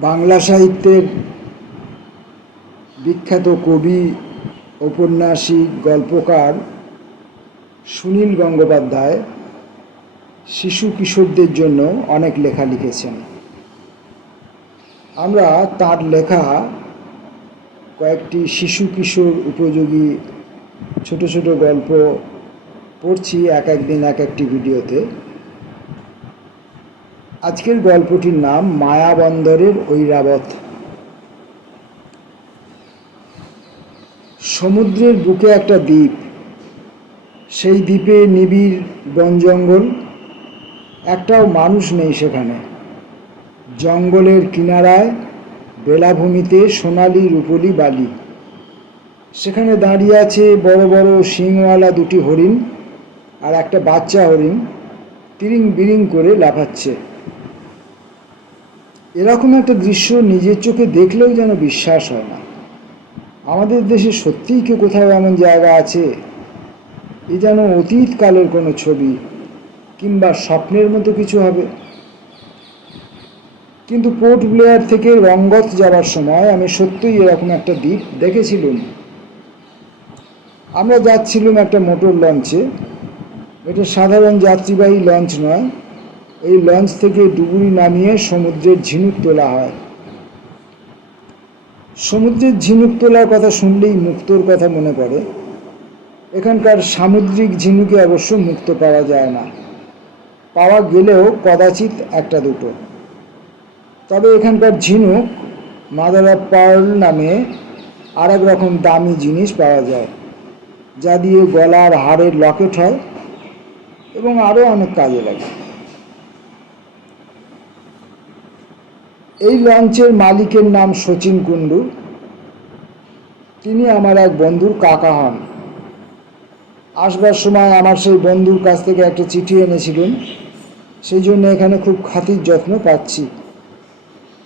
বাংলা সাহিত্যের বিখ্যাত কবি ঔপন্যাসিক গল্পকার সুনীল গঙ্গোপাধ্যায় শিশু কিশোরদের জন্য অনেক লেখা লিখেছেন। আমরা তার লেখা কয়েকটি শিশু কিশোর উপযোগী ছোট ছোট গল্প পড়ছি এক একদিন এক একটি ভিডিওতে। আজকের গল্পটির নাম মায়াবন্দরের ঐরাবত। সমুদ্রের বুকে একটা দ্বীপ। সেই দ্বীপে নিবিড় বন জঙ্গল, একটাও মানুষ নেই সেখানে। জঙ্গলের কিনারায় বেলাভূমিতে সোনালি রূপলি বালি। সেখানে দাঁড়িয়ে আছে বড় বড় শিংওয়ালা দুটি হরিণ আর একটা বাচ্চা হরিণ। তিরিং বিরিং করে লাফাচ্ছে। এরকম একটা দৃশ্য নিজের চোখে দেখলেও যেন বিশ্বাস হয় না। আমাদের দেশে সত্যিই কি কোথাও এমন জায়গা আছে, এ যেন অতীতকালের কোনো ছবি কিংবা স্বপ্নের মতো কিছু হবে। কিন্তু পোর্ট ব্লেয়ার থেকে রঙ্গত যাওয়ার সময় আমি সত্যিই এরকম একটা দ্বীপ দেখেছিলাম। আমরা যাচ্ছিলাম একটা মোটর লঞ্চে। এটা সাধারণ যাত্রীবাহী লঞ্চ নয় এই লঞ্চ থেকে ডুবুরি নামিয়ে সমুদ্রের ঝিনুক তোলা হয়। সমুদ্রের ঝিনুক তোলার কথা শুনলেই মুক্তোর কথা মনে পড়ে। এখানকার সামুদ্রিক ঝিনুকে অবশ্য মুক্ত পাওয়া যায় না। পাওয়া গেলেও কদাচিৎ একটা দুটো। তবে এখানকার ঝিনুক মাদার পার্ল নামে আর এক রকম দামি জিনিস পাওয়া যায়, যা দিয়ে গলার হাড়ের লকেট হয় এবং আরও অনেক কাজে লাগে। এই লঞ্চের মালিকের নাম শচীন কুণ্ডু। তিনি আমার এক বন্ধুর কাকা হন। আসবার সময় আমার সেই বন্ধুর কাছ থেকে একটা চিঠি এনেছিলেন। সেই জন্য এখানে খুব খাতির যত্ন পাচ্ছি।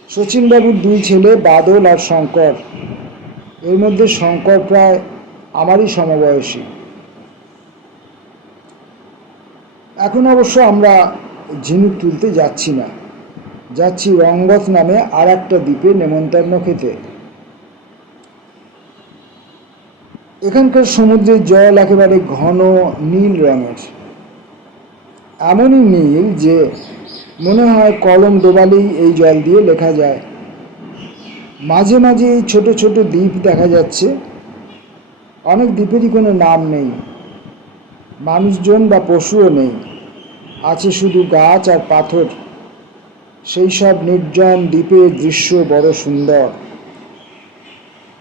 শচীনবাবুর দুই ছেলে বাদল আর শঙ্কর। এর মধ্যে শঙ্কর প্রায় আমারই সমবয়সী। এখন অবশ্য আমরা ঝিনুক তুলতে যাচ্ছি না। যাচ্ছি রঙ্গত নামে আর একটা দ্বীপে নেমন্তন্ন খেতে এখানকার সমুদ্রের জল একেবারে ঘন নীল রঙের। এমনই নীল যে মনে হয় কলম ডোবালেই এই জল দিয়ে লেখা যায়। মাঝে মাঝে এই ছোট ছোট দ্বীপ দেখা যাচ্ছে। অনেক দ্বীপেরই কোনো নাম নেই। মানুষজন বা পশুও নেই। আছে শুধু গাছ আর পাথর। সেই সব নির্জন দ্বীপের দৃশ্য বড় সুন্দর।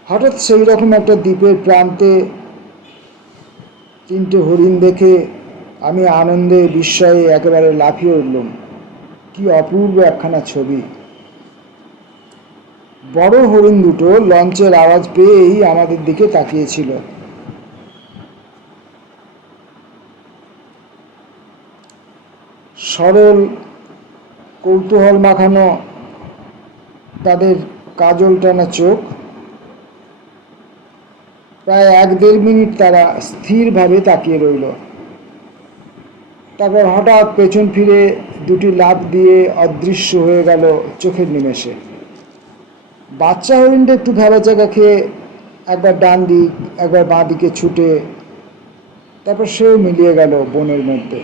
হঠাৎ সেই রকম একটা দ্বীপের প্রান্তে তিনটে হরিণ দেখে আমি আনন্দে বিস্ময়ে একেবারে লাফিয়ে উঠলাম। কি অপূর্ব একখানা ছবি। বড় হরিণ দুটো লঞ্চের আওয়াজ পেয়েই আমাদের দিকে তাকিয়েছিল। সরল কৌতূহল মাখানো তাদের কাজল টানা চোখ। প্রায় এক দেড় মিনিট তারা স্থিরভাবে তাকিয়ে রইল। তারপর হঠাৎ পেছন ফিরে দুটি লাফ দিয়ে অদৃশ্য হয়ে গেল চোখের নিমেষে। বাচ্চা হরিণটা একটু ভেবা জায়গা খেয়ে একবার ডান দিক, একবার বাঁ দিকে ছুটে, তারপর সেও মিলিয়ে গেল বনের মধ্যে।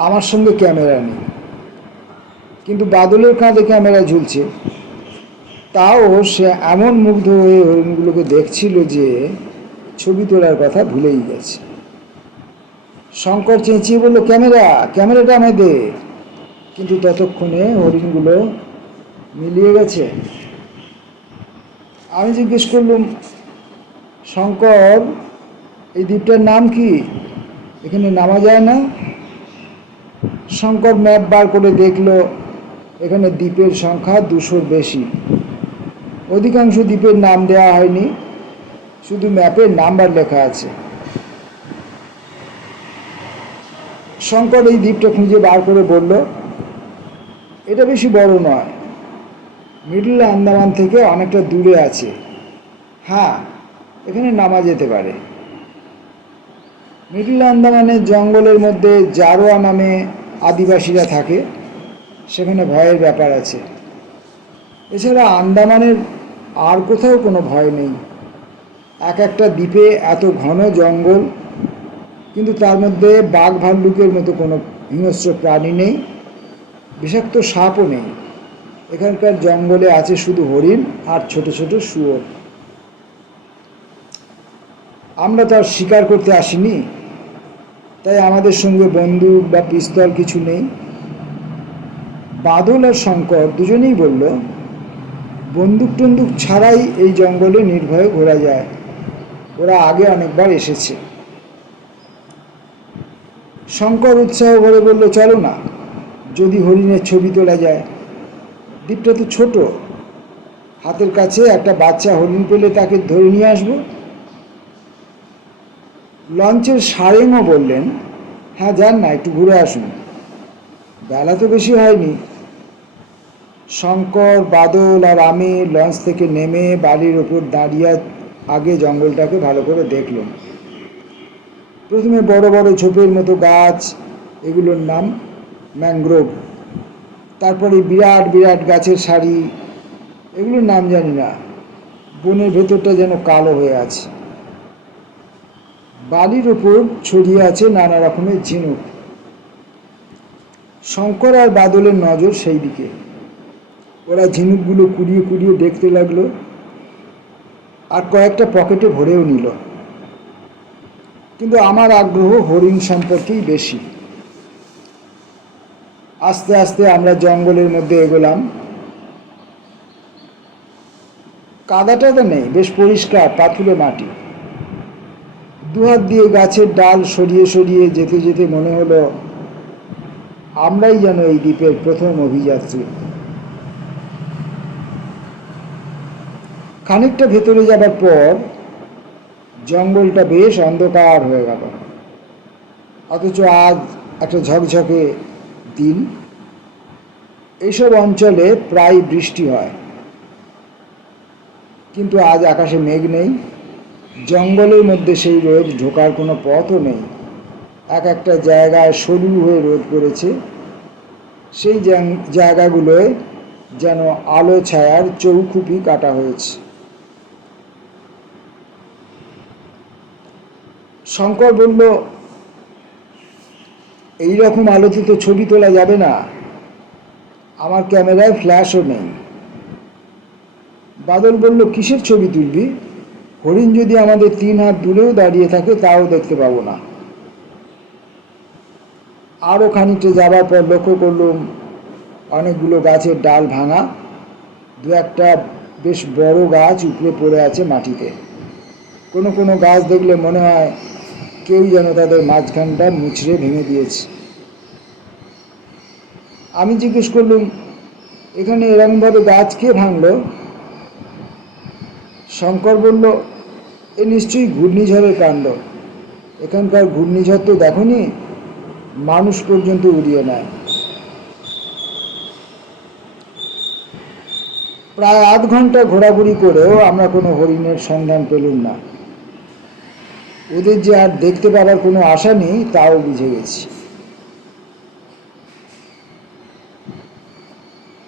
আমার সঙ্গে ক্যামেরা নেই। কিন্তু বাদলের কাঁধে ক্যামেরা ঝুলছে। তাও সে এমন মুগ্ধ হয়ে হরিণগুলোকে দেখছিল যে ছবি তোলার কথা ভুলেই গেছে। শঙ্কর চেঁচিয়ে বলল, ক্যামেরা, ক্যামেরাটা আমায় দে। কিন্তু ততক্ষণে হরিণগুলো মিলিয়ে গেছে। আমি জিজ্ঞেস করলুম, শঙ্কর, এই দ্বীপটার নাম কি? এখানে নামা যায় না? শঙ্কর ম্যাপ বার করে দেখল, এখানে দ্বীপের সংখ্যা দুশোর বেশি। অধিকাংশ দ্বীপের নাম দেওয়া হয়নি, শুধু ম্যাপের নাম্বার লেখা আছে। শঙ্কর এই দ্বীপটা খুঁজে বার করে বলল, এটা বেশি বড় নয়। মিডল আন্দামান থেকে অনেকটা দূরে আছে। হ্যাঁ এখানে নামা যেতে পারে। মিডল আন্দামানের জঙ্গলের মধ্যে জারোয়া নামে আদিবাসীরা থাকে, সেখানে ভয়ের ব্যাপার আছে। এছাড়া আন্দামানের আর কোথাও কোনো ভয় নেই। এক একটা দ্বীপে এত ঘন জঙ্গল, কিন্তু তার মধ্যে বাঘ ভাল্লুকের মতো কোনো হিংস্র প্রাণী নেই, বিষাক্ত সাপও নেই। এখানকার জঙ্গলে আছে শুধু হরিণ আর ছোট ছোট শুয়োর। আমরা তো আর শিকার করতে আসিনি। তাই আমাদের সঙ্গে বন্দুক বা পিস্তল কিছু নেই। বাদল আর শঙ্কর দুজনেই বলল, বন্দুক টন্দুক ছাড়াই এই জঙ্গলে নির্ভয়ে ঘোরা যায়। ওরা আগে অনেকবার এসেছে। শঙ্কর উৎসাহ ভরে বলল, চলো না, যদি হরিণের ছবি তোলা যায়। দ্বীপটা তো ছোট। হাতের কাছে একটা বাচ্চা হরিণ পেলে তাকে ধরে নিয়ে আসব। লঞ্চের সারেংও বললেন হ্যাঁ যান না, একটু ঘুরে আসুন। বেলা তো বেশি হয়নি। শঙ্কর, বাদল আর আমি লঞ্চ থেকে নেমে বালির ওপর দাঁড়িয়ে আগে জঙ্গলটাকে ভালো করে দেখলাম প্রথমে বড় বড় ঝোপের মতো গাছ, এগুলোর নাম ম্যানগ্রোভ। তারপরে বিরাট বিরাট গাছের সারি, এগুলোর নাম জানি না। বনের ভেতরটা যেন কালো হয়ে আছে। বালির ওপর ছড়িয়ে আছে নানা রকমের ঝিনুক। শঙ্কর আর বাদলের নজর সেই দিকে। ওরা ঝিনুকগুলো কুড়িয়ে কুড়িয়ে দেখতে লাগল আর কয়েকটা পকেটে ভরেও নিল। কিন্তু আমার আগ্রহ হরিণ সম্পর্কেই বেশি। আস্তে আস্তে আমরা জঙ্গলের মধ্যে এগোলাম। কাদাটা তো নেই, বেশ পরিষ্কার, পাথুরে মাটি। দুহাত দিয়ে গাছের ডাল সরিয়ে সরিয়ে যেতে যেতে মনে হলো, আমরাই যেন এই দ্বীপের প্রথম অভিযাত্রী। খানিকটা ভেতরে যাবার পর জঙ্গলটা বেশ অন্ধকার হয়ে গেল। অথচ আজ একটা ঝকঝকে দিন। এইসব অঞ্চলে প্রায় বৃষ্টি হয়। কিন্তু আজ আকাশে মেঘ নেই। জঙ্গলের মধ্যে সেই রোদ ঢোকার কোনো পথও নেই। এক একটা জায়গায় সরু হয়ে রোদ পড়েছে। সেই জায়গাগুলোয় যেন আলো ছায়ার চৌখুপি কাটা হয়েছে। শঙ্কর বলল এই রকম আলোতে তো ছবি তোলা যাবে না। আমার ক্যামেরায় ফ্ল্যাশও নেই। বাদল বলল, কিসের ছবি তুলবি? হরিণ যদি আমাদের তিন হাত দূরেও দাঁড়িয়ে থাকে, তাও দেখতে পাবো না। আরও খানিকটা যাবার পর লক্ষ্য করলুম, অনেকগুলো গাছের ডাল ভাঙা। দু একটা বেশ বড় গাছ উপড়ে পড়ে আছে মাটিতে। কোনো কোনো গাছ দেখলে মনে হয় কেউ যেন তাদের মাঝখানটা মুচড়ে ভেঙে দিয়েছে। আমি জিজ্ঞেস করলুম, এখানে এরকমভাবে গাছ কে ভাঙলো? শঙ্কর বলল, এ নিশ্চয়ই ঘূর্ণিঝড়ের কাণ্ড। এখানকার ঘূর্ণিঝড় তো দেখনি, মানুষ পর্যন্ত উড়িয়ে নেয়। প্রায় আধ ঘণ্টা ঘোরাঘুরি করেও আমরা কোনো হরিণের সন্ধান পেলুম না। ওদের যে আর দেখতে পাওয়ার কোনো আশা নেই, তাও বুঝে গেছি।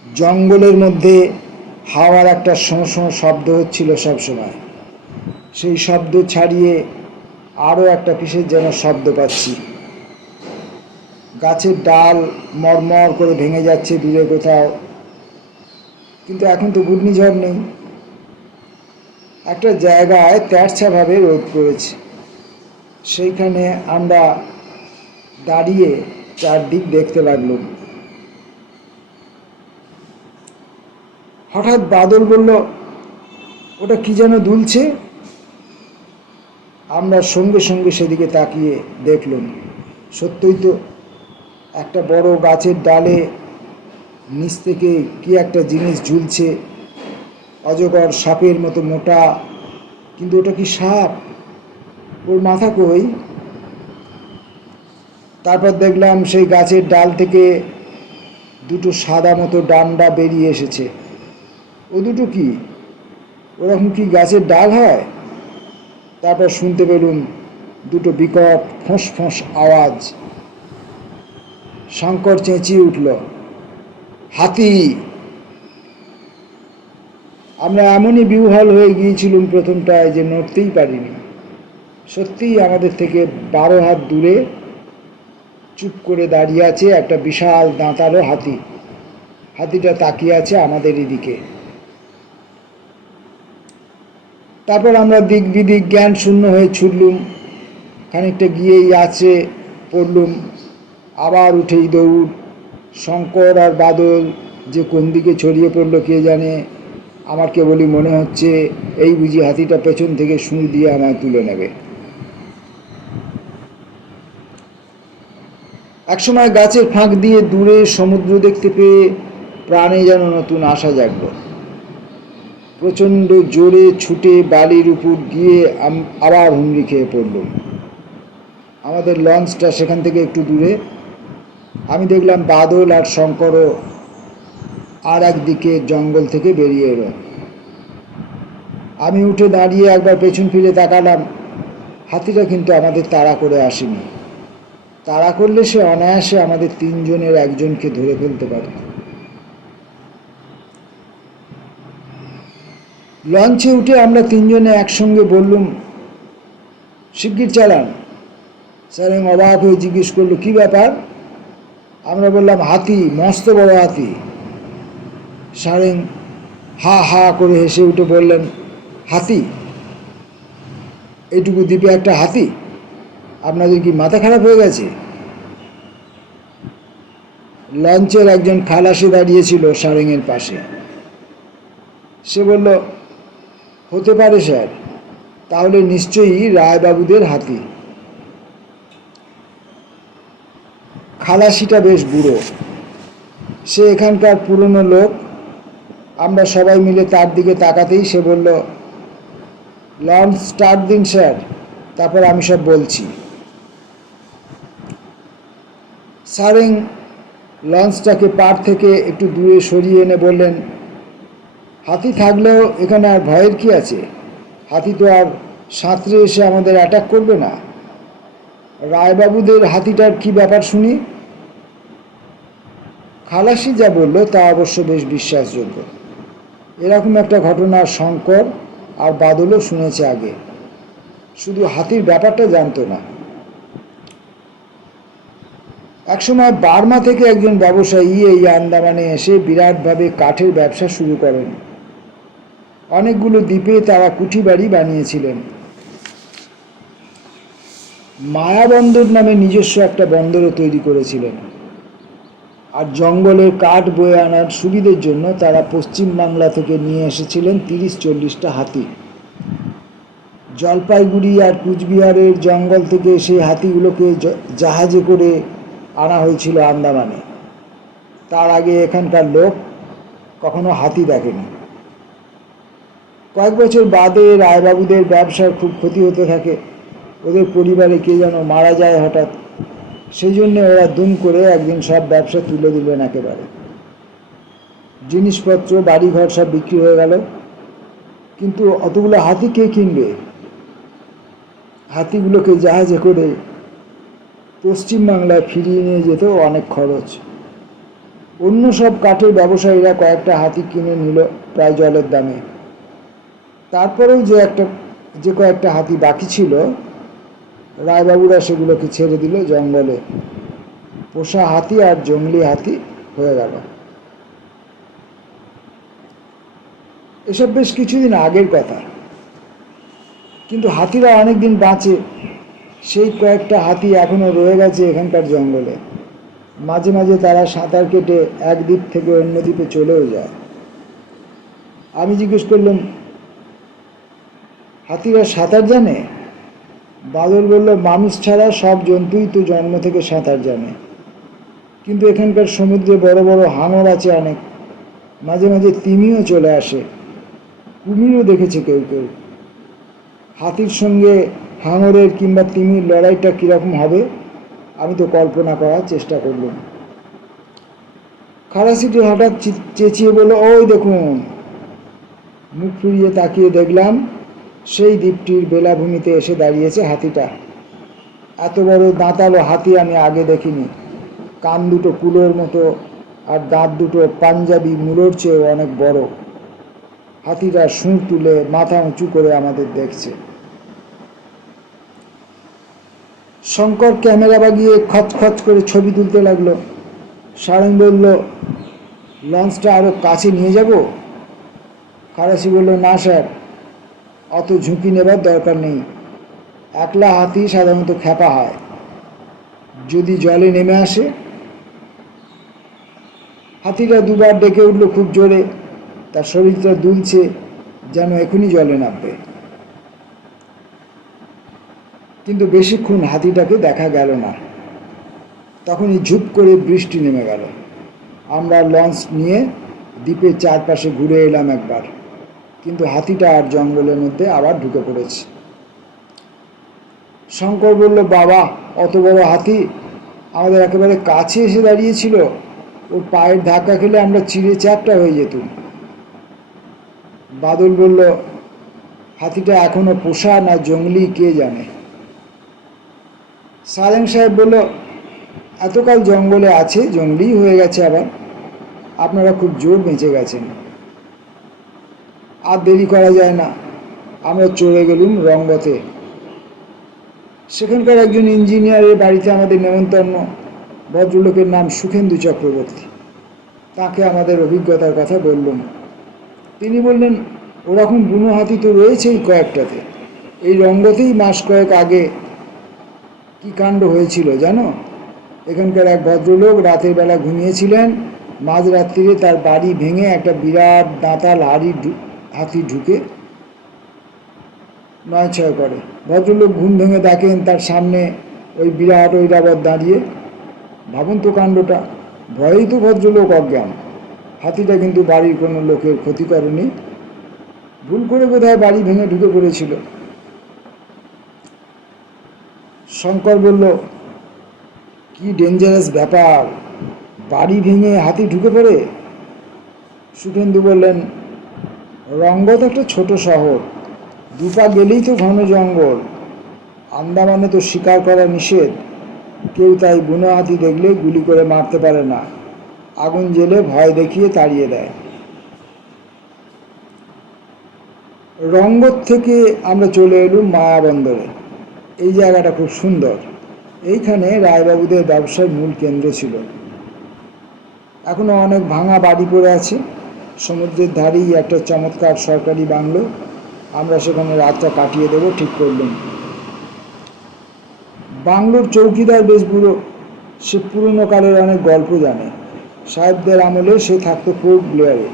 জঙ্গলের মধ্যে হাওয়ার একটা শোঁ শোঁ শব্দ হচ্ছিল সবসময় সেই শব্দ ছাড়িয়ে আরও একটা কিসের যেন শব্দ পাচ্ছি। গাছের ডাল মরমর করে ভেঙে যাচ্ছে দূরে কোথাও। কিন্তু এখন তো ঘূর্ণিঝড় নেই। একটা জায়গায় তেরছাভাবে রোদ পড়েছে। সেইখানে আমরা দাঁড়িয়ে চারদিক দেখতে লাগলাম। হঠাৎ বাদল বলল, ওটা কি যেন দুলছে? আমরা সঙ্গে সঙ্গে সেদিকে তাকিয়ে দেখলাম। সত্যই তো, একটা বড় গাছের ডালে নিচ থেকে কি একটা জিনিস ঝুলছে, অজগর সাপের মতো মোটা, কিন্তু ওটা কি সাপ? ওর মাথা কই? তারপর দেখলাম সেই গাছের ডাল থেকে দুটো সাদা মতো ডান্ডা বেরিয়ে এসেছে। ও দুটো কি? ওরকম কি গাছের ডাল হয়? তারপর শুনতে পেলুম দুটো বিকট ফোঁস ফোঁস আওয়াজ। শঙ্কর চেঁচিয়ে উঠল, হাতি! আমরা এমনই বিহ্বল হয়ে গিয়েছিলাম প্রথমটায় যে নড়তেই পারিনি। সত্যিই আমাদের থেকে বারো হাত দূরে চুপ করে দাঁড়িয়ে আছে একটা বিশাল দাঁতারও হাতি। হাতিটা তাকিয়ে আছে আমাদেরই দিকে তারপর আমরা দিক বিদিক জ্ঞান শূন্য হয়ে ছুটলুম। খানিকটা গিয়েই আছে, পড়লুম। আবার উঠেই দৌড়। শঙ্কর আর বাদল যে কোন দিকে ছড়িয়ে পড়ল কে জানে? আমার কেবলই মনে হচ্ছে এই বুঝি হাতিটা পেছন থেকে সুঁই দিয়ে আমায় তুলে নেবে। একসময় গাছের ফাঁক দিয়ে দূরে সমুদ্র দেখতে পেয়ে প্রাণে যেন নতুন আশা জাগলো। প্রচণ্ড জোরে ছুটে বালির উপর গিয়ে আবার হুমড়ি খেয়ে পড়লুম আমাদের লঞ্চটা সেখান থেকে একটু দূরে। আমি দেখলাম বাদল আর শঙ্করও আর একদিকে জঙ্গল থেকে বেরিয়ে এলো। আমি উঠে দাঁড়িয়ে একবার পেছন ফিরে তাকালাম। হাতিটা কিন্তু আমাদের তাড়া করে আসেনি। তাড়া করলে সে অনায়াসে আমাদের তিনজনের একজনকে ধরে ফেলতে পারে লঞ্চে উঠে আমরা তিনজনে একসঙ্গে বললুম, শিগগির চালান। স্যার অবাক হয়ে জিজ্ঞেস করল, কি ব্যাপার? আমরা বললাম, হাতি, মস্ত বড় হাতি। সারেং হা হা করে হেসে উঠে বললেন, হাতি? এইটুকু দ্বীপে একটা হাতি? আপনাদের কি মাথা খারাপ হয়ে গেছে? লঞ্চের একজন খালাসি দাঁড়িয়েছিল সারেংয়ের পাশে। সে বলল হতে পারে, স্যার। তাহলে নিশ্চয়ই রায়বাবুদের হাতি। খালাসিটা বেশ বুড়ো। সে এখানকার পুরনো লোক। আমরা সবাই মিলে তার দিকে তাকাতেই সে বলল, লঞ্চ স্টার্ট দিন, স্যার। তারপর আমি সব বলছি। সারেং লঞ্চটাকে পার থেকে একটু দূরে সরিয়ে এনে বললেন হাতি থাকলেও এখানে আর ভয়ের কি আছে? হাতি তো আর সাঁতরে এসে আমাদের অ্যাটাক করবে না। রায়বাবুদের হাতিটার কি ব্যাপার শুনি? খালাসি যা বলল তা অবশ্য বেশ বিশ্বাসযোগ্য। এরকম একটা ঘটনা শঙ্কর আর বাদলও শুনেছে আগে। শুধু হাতির ব্যাপারটা জানতো না। একসময় বার্মা থেকে একজন ব্যবসায়ী এই আন্দামানে এসে বিরাটভাবে কাঠের ব্যবসা শুরু করেন। অনেকগুলো দ্বীপে তারা কুঠি বাড়ি বানিয়েছিলেন। মায়াবন্দর নামে নিজস্ব একটা বন্দরও তৈরি করেছিলেন। আর জঙ্গলের কাঠ বয়ে আনার সুবিধের জন্য তারা পশ্চিম বাংলা থেকে নিয়ে এসেছিলেন তিরিশ চল্লিশটা হাতি। জলপাইগুড়ি আর কুচবিহারের জঙ্গল থেকে সেই হাতিগুলোকে জাহাজে করে আনা হয়েছিল আন্দামানে। তার আগে এখানকার লোক কখনো হাতি দেখেনি। কয়েক বছর বাদে রায়বাবুদের ব্যবসার খুব ক্ষতি হতে থাকে। ওদের পরিবারে কে যেন মারা যায় হঠাৎ। সেই জন্য ওরা দুম করে একদিন সব ব্যবসা তুলে দিলেন একেবারে। জিনিসপত্র, বাড়িঘর সব বিক্রি হয়ে গেল। কিন্তু অতগুলো হাতি কে কিনবে? হাতিগুলোকে জাহাজে করে পশ্চিমবাংলায় ফিরিয়ে নিয়ে যেতেও অনেক খরচ। অন্য সব কাঠের ব্যবসায়ীরা কয়েকটা হাতি কিনে নিল প্রায় জলের দামে। তারপরেও যে একটা, যে কয়েকটা হাতি বাকি ছিল, রায়বাবুরা সেগুলোকে ছেড়ে দিল, জঙ্গলে। পোষা হাতি আর জঙ্গলি হাতি হয়ে গেল। এসব বেশ কিছুদিন আগের কথা। কিন্তু হাতিরা অনেক দিন বাঁচে। সেই কয়েকটা হাতি এখনও রয়ে গেছে এখানকার জঙ্গলে। মাঝে মাঝে তারা সাঁতার কেটে এক দ্বীপ থেকে অন্য দ্বীপে চলেও যায়। আমি জিজ্ঞেস করলাম হাতিরা সাঁতার জানে? বাদল বলল মানুষ ছাড়া সব জন্তুই তো জন্ম থেকে সাঁতার জানে। কিন্তু এখানকার সমুদ্রে বড় বড় হাঙর আছে অনেক। মাঝে মাঝে তিমিও চলে আসে। কুমিরও দেখেছে কেউ কেউ। হাতির সঙ্গে হাঙরের কিংবা তিমির লড়াইটা কীরকম হবে? আমি তো কল্পনা করার চেষ্টা করলাম। খালাসিটি হঠাৎ চেঁচিয়ে বলল, ওই দেখুন। মুখ ফিরিয়ে তাকিয়ে দেখলাম সেই দ্বীপটির বেলাভূমিতে এসে দাঁড়িয়েছে হাতিটা। এত বড় দাঁতালো হাতি আমি আগে দেখিনি। কান দুটো কুলোর মতো আর দাঁত দুটো পাঞ্জাবি মূলোর চেয়েও অনেক বড়। হাতিরা সুর তুলে মাথা উঁচু করে আমাদের দেখছে। শঙ্কর ক্যামেরা বাগিয়ে খচ খচ করে ছবি তুলতে লাগল। সারেং বলল, লঞ্চটা আরও কাছে নিয়ে যাব? খারাসি বলল, না, স্যার। অত ঝুঁকি নেবার দরকার নেই। একলা হাতি সাধারণত খ্যাপা হয়। যদি জলে নেমে আসে? হাতিটা দুবার ডেকে উঠল খুব জোরে। তার শরীরটা দুলছে যেন এখনই জলে নামবে। কিন্তু বেশিক্ষণ হাতিটাকে দেখা গেল না। তখনই ঝুপ করে বৃষ্টি নেমে গেল। আমরা লঞ্চ নিয়ে দ্বীপের চারপাশে ঘুরে এলাম একবার। কিন্তু হাতিটা আর জঙ্গলের মধ্যে আবার ঢুকে পড়েছে। শঙ্কর বলল, বাবা, অত বড় হাতি আমাদের একেবারে কাছে এসে দাঁড়িয়েছিল। ওর পায়ের ধাক্কা খেলে আমরা চিড়ে চ্যাপটা হয়ে যেতুম। বাদল বলল, হাতিটা এখনও পোষা না জঙ্গলি কে জানে? সালেম সাহেব বলল, এতকাল জঙ্গলে আছে, জঙ্গলি হয়ে গেছে আবার। আপনারা খুব জোর বেঁচে গেছেন। আর দেরি করা যায় না। আমরা চলে গেলুম রঙ্গতে সেখানকার একজন ইঞ্জিনিয়ারের বাড়িতে আমাদের নেমন্তন্ন। ভদ্রলোকের নাম সুখেন্দু চক্রবর্তী। তাকে আমাদের অভিজ্ঞতার কথা বললাম। তিনি বললেন, ওরকম বুনো হাতি তো রয়েছেই কয়েকটাতে। এই রঙ্গতেই মাস কয়েক আগে কি কাণ্ড হয়েছিল জানো? এখানকার এক ভদ্রলোক রাতের বেলা ঘুমিয়েছিলেন। মাঝরাত্রিরে তার বাড়ি ভেঙে একটা বিরাট দাঁতাল হাড়ি হাতি ঢুকে নয় ছয় করে। ভদ্রলোক ঘুম ভেঙে দেখেন তার সামনে ওই বিরাট ঐরাবত দাঁড়িয়ে। ভাবুন তো কাণ্ডটা, ভয়েই তো ভদ্রলোক অজ্ঞান। হাতিটা কিন্তু বাড়ির কোনো লোকের ক্ষতি করেনি। ভুল করে বোধহয় বাড়ি ভেঙে ঢুকে পড়েছিল। শঙ্কর বলল, কি ডেঞ্জারাস ব্যাপার, বাড়ি ভেঙে হাতি ঢুকে পড়ে? সুখেন্দু বললেন রঙ্গত একটা ছোট শহর। দুপা গেলেই তো ঘন জঙ্গল। আন্দামানে তো শিকার করা নিষেধ। কেউ তাই বুনো হাতি দেখলে গুলি করে মারতে পারে না। আগুন জেলে ভয় দেখিয়ে তাড়িয়ে দেয়। রঙ্গত থেকে আমরা চলে এলুম মায়াবন্দরে এই জায়গাটা খুব সুন্দর। এইখানে রায়বাবুদের ব্যবসার মূল কেন্দ্র ছিল। এখনও অনেক ভাঙা বাড়ি পড়ে আছে। সমুদ্রের ধারেই একটা চমৎকার সরকারি বাংলো। আমরা সেখানে রাতটা কাটিয়ে দেবো, ঠিক করলাম বাংলোর চৌকিদার বেশ বুড়ো সে পুরনো কালের অনেক গল্প জানে। সাহেবদের আমলে সে থাকতো পোর্ট ব্লেয়ারে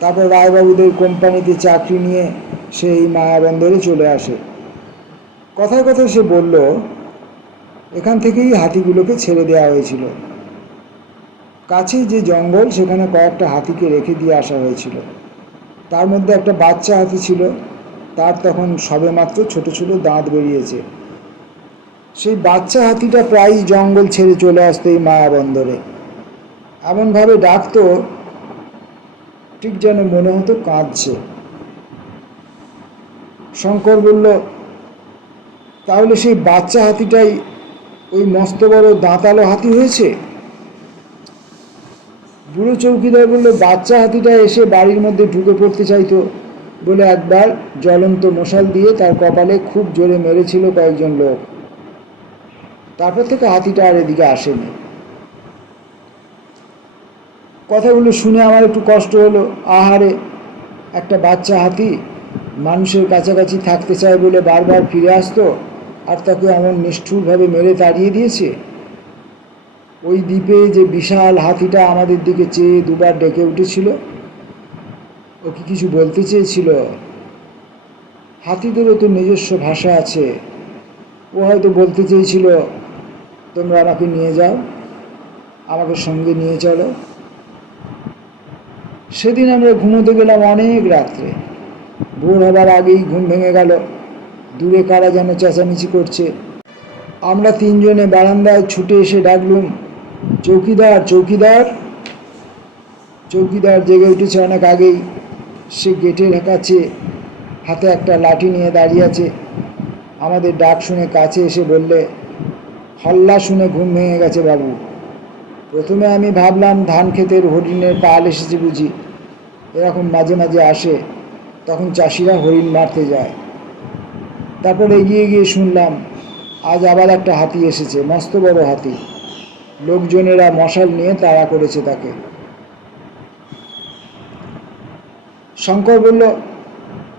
তারপর রায়বাবুদের কোম্পানিতে চাকরি নিয়ে সে এই মায়াবন্দরে চলে আসে। কথায় কথায় সে বলল, এখান থেকেই হাতিগুলোকে ছেড়ে দেওয়া হয়েছিল। কাছেই যে জঙ্গল, সেখানে কয়েকটা হাতিকে রেখে দিয়ে আসা হয়েছিল। তার মধ্যে একটা বাচ্চা হাতি ছিল। তার তখন সবেমাত্র ছোট ছোট দাঁত বেরিয়েছে। সেই বাচ্চা হাতিটা প্রায়ই জঙ্গল ছেড়ে চলে আসতো এই মায়াবন্দরে। এমনভাবে ডাকতো, ঠিক যেন মনে হতো কাঁদছে। শঙ্কর বলল, তাহলে সেই বাচ্চা হাতিটাই ওই মস্ত বড় দাঁতালো হাতি হয়েছে? বুড়ো চৌকিদার বলল, বাচ্চা হাতিটা এসে বাড়ির মধ্যে ঢুকে পড়তে চাইতো। বলে একবার জ্বলন্ত মশাল দিয়ে তার কপালে খুব জোরে মেরেছিল কয়েকজন লোক। তারপর থেকে হাতিটা আর এদিকে আসেনি। কথাগুলো শুনে আমার একটু কষ্ট হলো। আহারে, একটা বাচ্চা হাতি মানুষের কাছাকাছি থাকতে চায় বলে বারবার ফিরে আসতো আর তাকে এমন নিষ্ঠুরভাবে মেরে তাড়িয়ে দিয়েছে? ওই দ্বীপে যে বিশাল হাতিটা আমাদের দিকে চেয়ে দুবার ডেকে উঠেছিল, ও কি কিছু বলতে চেয়েছিল? হাতিদেরও তো নিজস্ব ভাষা আছে। ও হয়তো বলতে চেয়েছিল, তোমরা আমাকে নিয়ে যাও, আমাকে সঙ্গে নিয়ে চলো। সেদিন আমরা ঘুমোতে গেলাম অনেক রাত্রে। ভোর হবার আগেই ঘুম ভেঙে গেল। দূরে কারা যেন চেঁচামেচি করছে। আমরা তিনজনে বারান্দায় ছুটে এসে ডাকলুম চৌকিদার চৌকিদার। চৌকিদার জেগে উঠেছে অনেক আগেই। সে গেটের কাছে হাতে একটা লাঠি নিয়ে দাঁড়িয়ে আছে। আমাদের ডাক শুনে কাছে এসে বললে, হল্লা শুনে ঘুম ভেঙে গেছে বাবু। প্রথমে আমি ভাবলাম ধান ক্ষেতের হরিণের পাল এসেছে বুঝি। এরকম মাঝে মাঝে আসে, তখন চাষিরা হরিণ মারতে যায়। তারপর এগিয়ে গিয়ে শুনলাম, আজ আবার একটা হাতি এসেছে, মস্ত বড় হাতি। লোকজনেরা মশাল নিয়ে তাড়া করেছে তাকে। শঙ্কর বলল,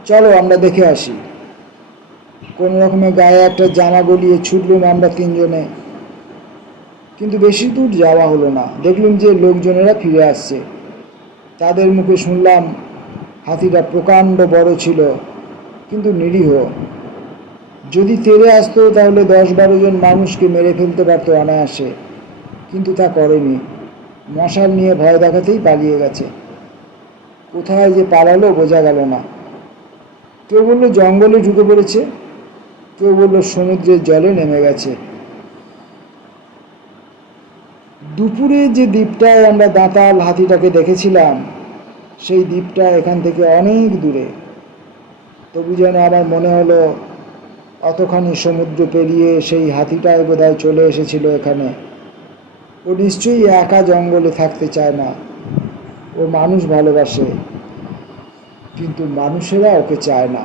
চলো আমরা দেখে আসি। কোনো রকমে গায়ে একটা জামা গলিয়ে ছুটলুম আমরা তিনজনে। কিন্তু বেশি দূর যাওয়া হলো না। দেখলুম যে লোকজনেরা ফিরে আসছে। তাদের মুখে শুনলাম হাতিটা প্রকাণ্ড বড় ছিল, কিন্তু নিরীহ। যদি তেড়ে আসতো তাহলে দশ বারো জন মানুষকে মেরে ফেলতে পারতো অনায়াসে। কিন্তু তা করেনি। মশাল নিয়ে ভয় দেখাতেই পালিয়ে গেছে। কোথায় যে পালালো বোঝা গেল না। কেউ বলল, জঙ্গলে ঢুকে পড়েছে। কেউ বলল, সমুদ্রের জলে নেমে গেছে। দুপুরে যে দ্বীপটায় আমরা দাঁতাল হাতিটাকে দেখেছিলাম, সেই দ্বীপটা এখান থেকে অনেক দূরে। তবু যেন আমার মনে হলো, অতখানি সমুদ্র পেরিয়ে সেই হাতিটাই বোধহয় চলে এসেছিল এখানে। ও নিশ্চয়ই একা জঙ্গলে থাকতে চায় না। ও মানুষ ভালোবাসে, কিন্তু মানুষেরা ওকে চায় না।